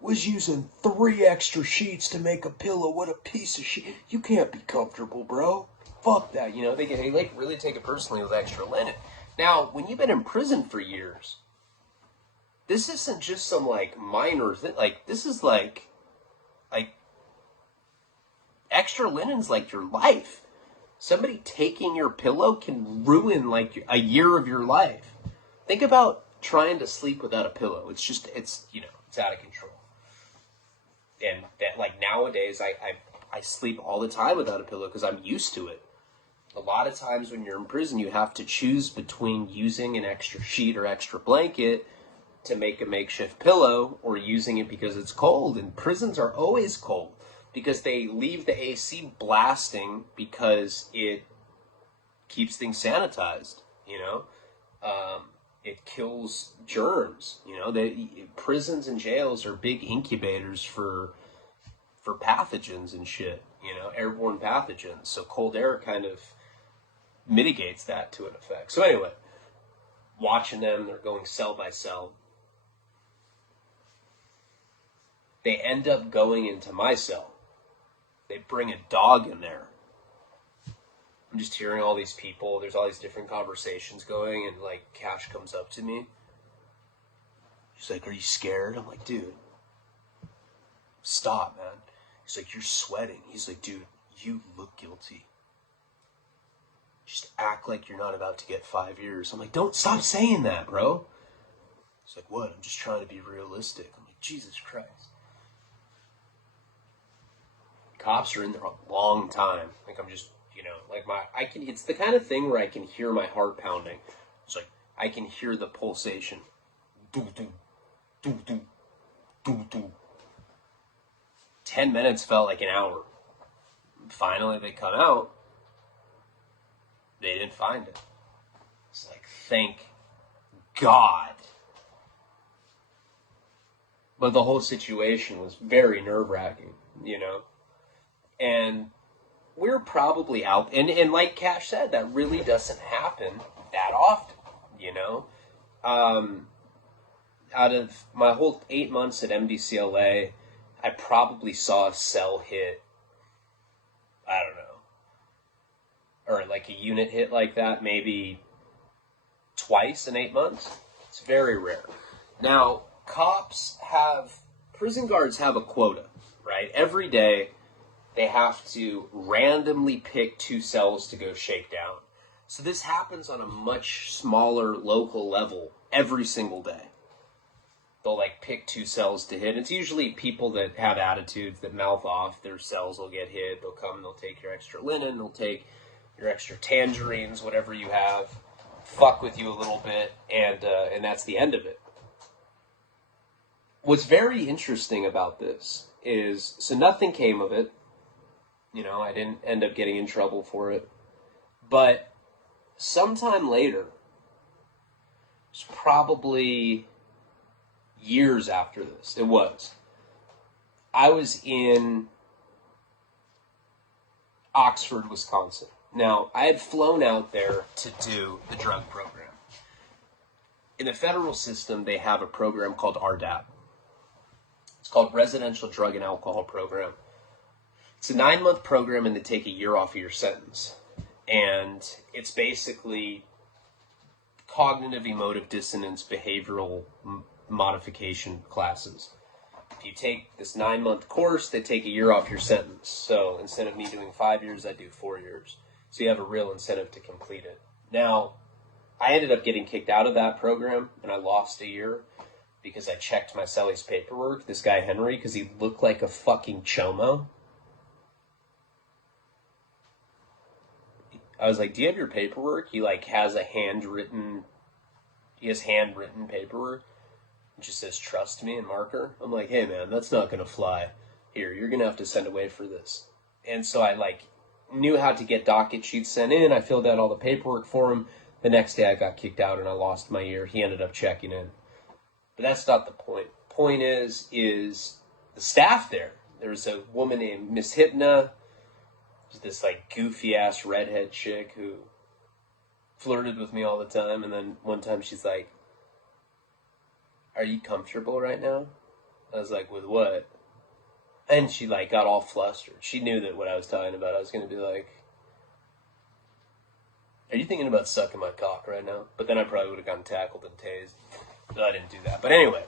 was using 3 extra sheets to make a pillow. What a piece of shit. You can't be comfortable, bro. Fuck that. They like really take it personally with extra linen. Now, when you've been in prison for years, this isn't just some like minor thing. Like, this is like extra linen's like your life. Somebody taking your pillow can ruin like a year of your life. Think about trying to sleep without a pillow. It's out of control. And that, like, nowadays I sleep all the time without a pillow because I'm used to it. A lot of times when you're in prison, you have to choose between using an extra sheet or extra blanket to make a makeshift pillow or using it because it's cold. And prisons are always cold because they leave the AC blasting because it keeps things sanitized, it kills germs, prisons and jails are big incubators for pathogens and shit, airborne pathogens. So cold air kind of mitigates that to an effect. So anyway, watching them, they're going cell by cell. They end up going into my cell. They bring a dog in there. I'm just hearing all these people. There's all these different conversations going, and like Cash comes up to me. He's like, "Are you scared?" I'm like, "Dude, stop, man." He's like, "You're sweating." He's like, "Dude, you look guilty. Just act like you're not about to get 5 years." I'm like, "Don't stop saying that, bro." He's like, "What? I'm just trying to be realistic." I'm like, Jesus Christ. Cops are in there a long time. Like, I'm just, it's the kind of thing where I can hear my heart pounding. It's like, I can hear the pulsation. Do, do, do, do, do, do. 10 minutes felt like an hour. Finally, they come out. They didn't find it. It's like, thank God. But the whole situation was very nerve-wracking, And we're probably out, and like Cash said, that really doesn't happen that often, Out of my whole 8 months at MDCLA, I probably saw a cell hit, I don't know, or like a unit hit like that maybe twice in 8 months. It's very rare. Now, prison guards have a quota, right? Every day they have to randomly pick 2 cells to go shake down. So this happens on a much smaller local level every single day. They'll like pick 2 cells to hit. It's usually people that have attitudes that mouth off. Their cells will get hit. They'll come, they'll take your extra linen, they'll take your extra tangerines, whatever you have, fuck with you a little bit, and that's the end of it. What's very interesting about this is, so nothing came of it. You know, I didn't end up getting in trouble for it. But sometime later, it's probably years after this, I was in Oxford, Wisconsin. Now, I had flown out there to do the drug program. In the federal system, they have a program called RDAP. It's called Residential Drug and Alcohol Program. It's a 9-month program, and they take a year off of your sentence. And it's basically cognitive, emotive dissonance, behavioral modification classes. If you take this 9-month course, they take a year off your sentence. So instead of me doing 5 years, I do 4 years. So you have a real incentive to complete it. Now, I ended up getting kicked out of that program, and I lost a year because I checked my celly's paperwork, this guy Henry, because he looked like a fucking chomo. I was like, do you have your paperwork? He like has handwritten paperwork. It just says, trust me, in marker. I'm like, hey man, that's not going to fly. Here, you're going to have to send away for this. And so I like knew how to get docket sheets sent in. I filled out all the paperwork for him. The next day I got kicked out and I lost my year. He ended up checking in. But that's not the point. Point is the staff there. There's a woman named Miss Hypna. This like goofy ass redhead chick who flirted with me all the time. And then one time she's like, are you comfortable right now? I was like, with what? And she like got all flustered. She knew that what I was talking about. I was going to be like, are you thinking about sucking my cock right now? But then I probably would have gotten tackled and tased. No, I didn't do that. But anyway,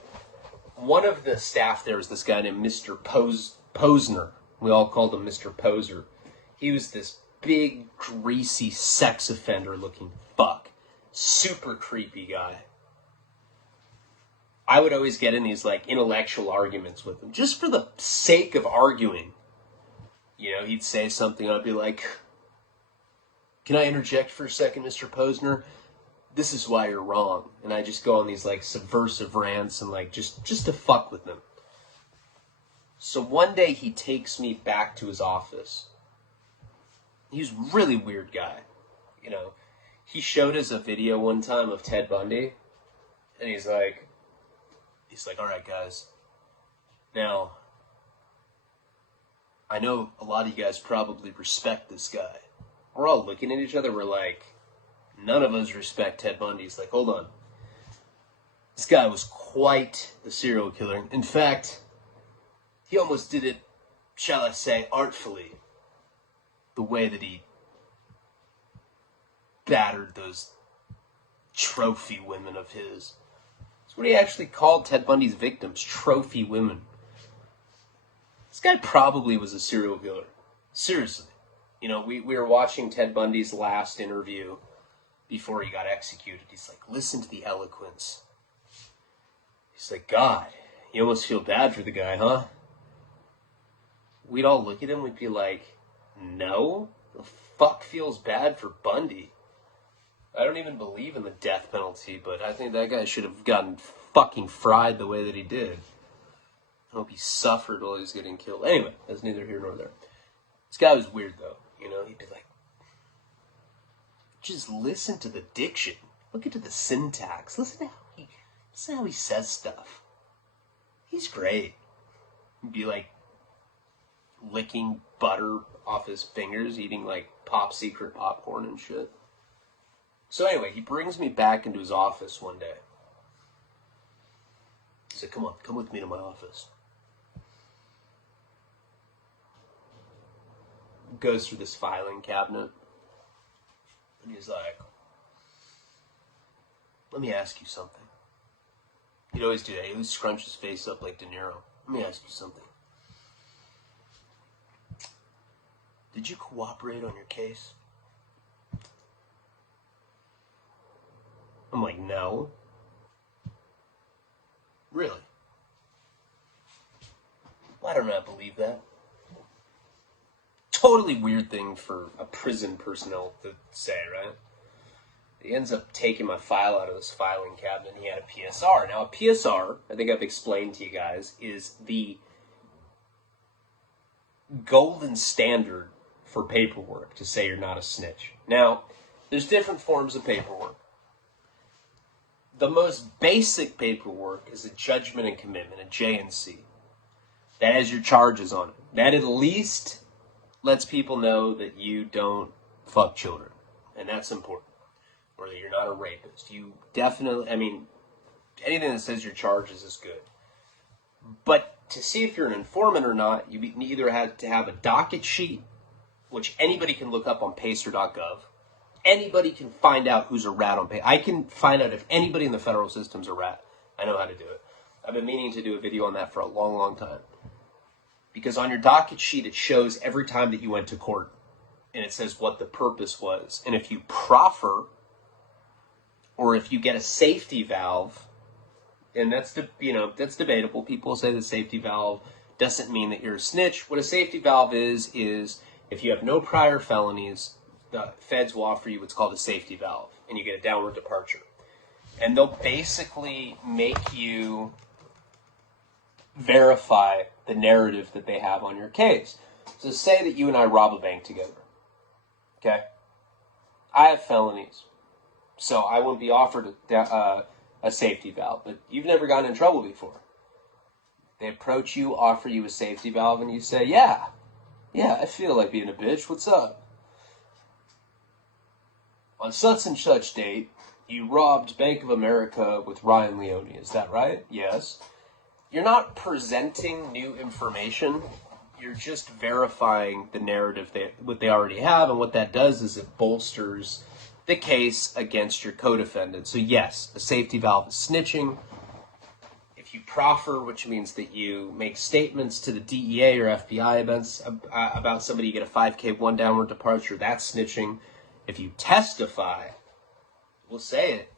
one of the staff there was this guy named Mr. Posner. We all called him Mr. Poser. He was this big, greasy, sex offender-looking fuck. Super creepy guy. I would always get in these, like, intellectual arguments with him, just for the sake of arguing. You know, he'd say something, I'd be like, can I interject for a second, Mr. Posner? This is why you're wrong. And I just go on these, like, subversive rants and, like, just to fuck with him. So one day he takes me back to his office. He was a really weird guy. You know, he showed us a video one time of Ted Bundy. And he's like, all right, guys. Now, I know a lot of you guys probably respect this guy. We're all looking at each other. We're like, none of us respect Ted Bundy. He's like, hold on. This guy was quite a serial killer. In fact, he almost did it, shall I say, artfully. The way that he battered those trophy women of his. That's what he actually called Ted Bundy's victims, trophy women. This guy probably was a serial killer. Seriously. You know, we were watching Ted Bundy's last interview before he got executed. He's like, listen to the eloquence. He's like, God, you almost feel bad for the guy, huh? We'd all look at him, we'd be like, no? The fuck feels bad for Bundy? I don't even believe in the death penalty, but I think that guy should have gotten fucking fried the way that he did. I hope he suffered while he was getting killed. Anyway, that's neither here nor there. This guy was weird, though. You know, he'd be like, just listen to the diction. Look into the syntax. Listen to how he says stuff. He's great. He'd be like licking butter off his fingers, eating like Pop Secret popcorn and shit. So anyway, he brings me back into his office one day. He said, come on, come with me to my office. Goes through this filing cabinet. And he's like, let me ask you something. He'd always do that. He would scrunch his face up like De Niro. Let me ask you something. Did you cooperate on your case? I'm like, no. Really? Why don't I believe that? Totally weird thing for a prison personnel to say, right? He ends up taking my file out of this filing cabinet, and he had a PSR. Now, a PSR, I think I've explained to you guys, is the golden standard for paperwork to say you're not a snitch. Now, there's different forms of paperwork. The most basic paperwork is a judgment and commitment, a J&C. That has your charges on it. That at least lets people know that you don't fuck children. And that's important. Or that you're not a rapist. You definitely, anything that says your charges is good. But to see if you're an informant or not, you either have to have a docket sheet, which anybody can look up on pacer.gov. Anybody can find out who's a rat on pacer. I can find out if anybody in the federal system's a rat. I know how to do it. I've been meaning to do a video on that for a long, long time. Because on your docket sheet, it shows every time that you went to court. And it says what the purpose was. And if you proffer, or if you get a safety valve, and that's debatable. People say the safety valve doesn't mean that you're a snitch. What a safety valve is if you have no prior felonies, the feds will offer you what's called a safety valve, and you get a downward departure. And they'll basically make you verify the narrative that they have on your case. So say that you and I rob a bank together. Okay? I have felonies. So I wouldn't be offered a safety valve, but you've never gotten in trouble before. They approach you, offer you a safety valve, and you say, yeah, I feel like being a bitch. What's up? On such and such date, you robbed Bank of America with Ryan Leone. Is that right? Yes. You're not presenting new information. You're just verifying the narrative, what they already have, and what that does is it bolsters the case against your co-defendant. So yes, a safety valve is snitching. If you proffer, which means that you make statements to the DEA or FBI about somebody, you get a 5K, 1 downward departure, that's snitching. If you testify, we'll say it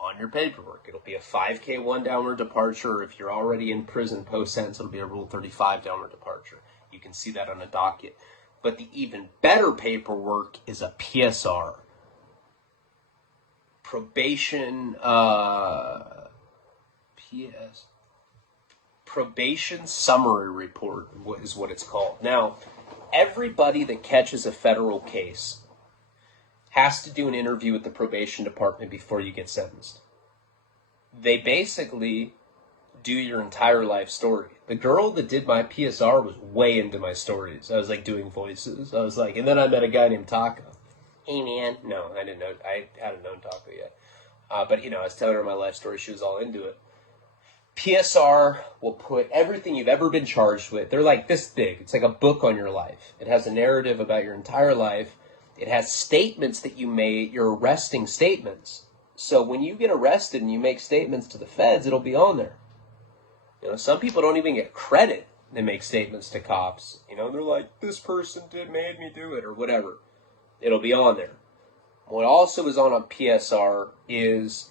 on your paperwork. It'll be a 5K, 1 downward departure. If you're already in prison post-sentence, it'll be a Rule 35 downward departure. You can see that on a docket. But the even better paperwork is a PSR. Probation Summary Report is what it's called. Now, everybody that catches a federal case has to do an interview with the probation department before you get sentenced. They basically do your entire life story. The girl that did my PSR was way into my stories. I was like doing voices. I was like, and then I met a guy named Taco. Hey man. No, I didn't know. I hadn't known Taco yet. But I was telling her my life story. She was all into it. PSR will put everything you've ever been charged with. They're like this big. It's like a book on your life. It has a narrative about your entire life. It has statements that you made, your arresting statements. So when you get arrested and you make statements to the feds, it'll be on there. Some people don't even get credit. They make statements to cops. They're like, this person made me do it or whatever. It'll be on there. What also is on a PSR is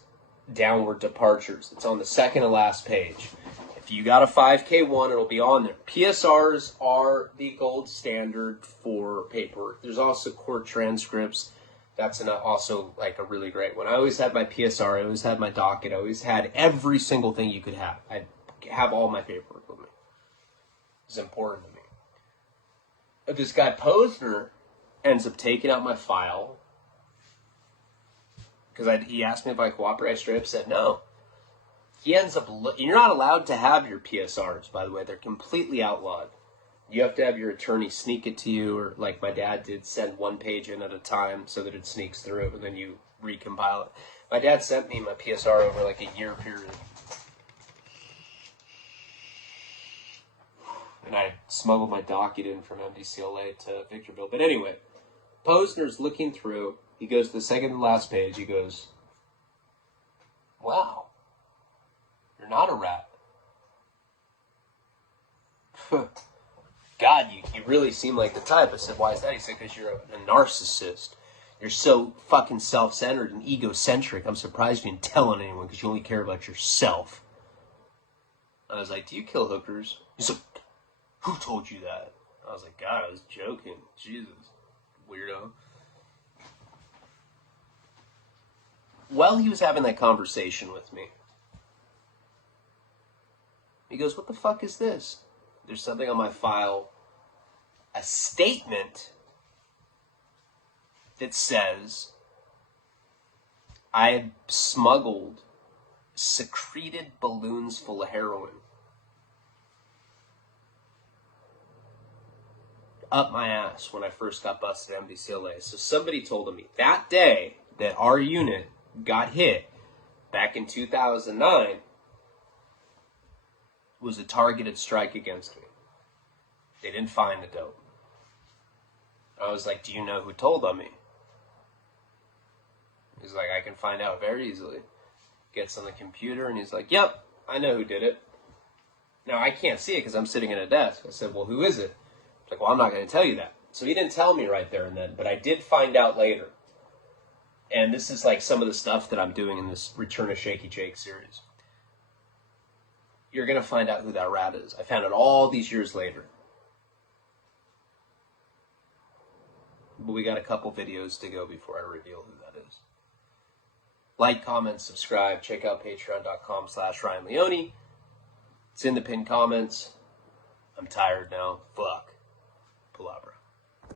downward departures. It's on the second to last page. If you got a 5K1, it'll be on there. PSRs are the gold standard for paperwork. There's also court transcripts. That's also like a really great one. I always had my PSR. I always had my docket. I always had every single thing you could have. I have all my paperwork with me. It's important to me. If this guy Posner ends up taking out my file, because he asked me if I cooperate, I straight up said no. He ends up, you're not allowed to have your PSRs, by the way. They're completely outlawed. You have to have your attorney sneak it to you, or like my dad did, send one page in at a time so that it sneaks through, and then you recompile it. My dad sent me my PSR over like a year period. And I smuggled my docket in from MDCLA to Victorville. But anyway, Posner's looking through. He goes to the second to last page. He goes, wow, you're not a rat. God, you really seem like the type. I said, why is that? He said, because you're a narcissist. You're so fucking self-centered and egocentric. I'm surprised you didn't tell on anyone because you only care about yourself. I was like, do you kill hookers? He's like, who told you that? I was like, God, I was joking. Jesus, weirdo. While he was having that conversation with me, he goes, what the fuck is this? There's something on my file, a statement that says I had smuggled secreted balloons full of heroin up my ass when I first got busted at MDCLA. So somebody told me that day that our unit got hit back in 2009 was a targeted strike against me. They didn't find the dope. I was like, do you know who told on me? He's like, I can find out very easily. Gets on the computer and he's like, yep, I know who did it. Now, I can't see it because I'm sitting at a desk. I said, well, who is it? He's like, well, I'm not going to tell you that. So he didn't tell me right there and then, but I did find out later. And this is like some of the stuff that I'm doing in this Return of Shaky Jake series. You're going to find out who that rat is. I found it all these years later. But we got a couple videos to go before I reveal who that is. Like, comment, subscribe. Check out patreon.com/RyanLeone. It's in the pinned comments. I'm tired now. Fuck. Palabra.